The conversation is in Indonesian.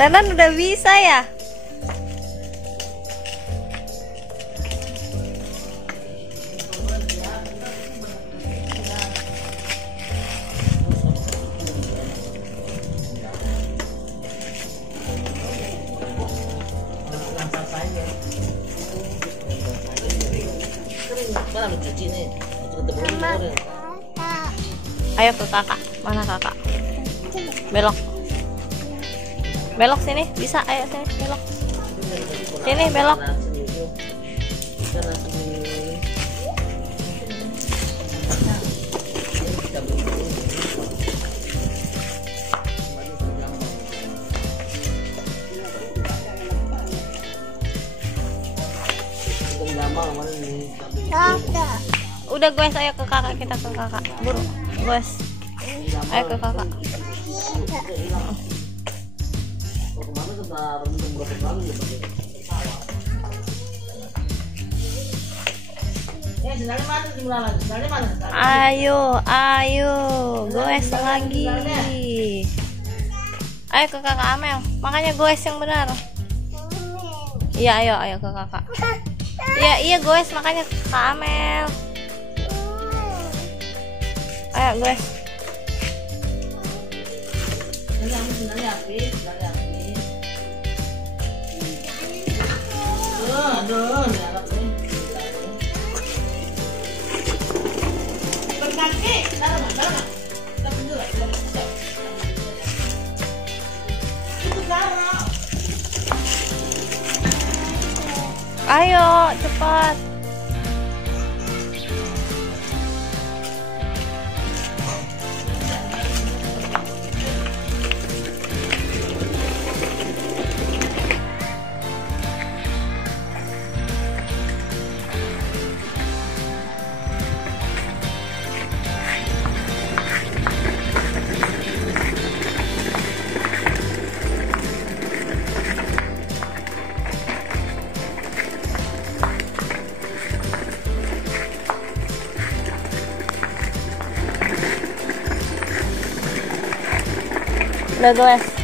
Renan udah bisa ya? Ayo ke kakak. Mana kakak? Belok. Belok sini, bisa. Ayo sini, belok. Sini belok. Udah guys, ayo ke kakak, kita ke kakak. Buru, guys. Ayo ke kakak. Ayo, goes lagi. Ayo ke kakak Amel. Makanya goes yang benar. Iya, ayo ke kakak. Iya goes, makanya ke kakak Amel. Ayo goes. Aduh, ayo cepat. Udah guys.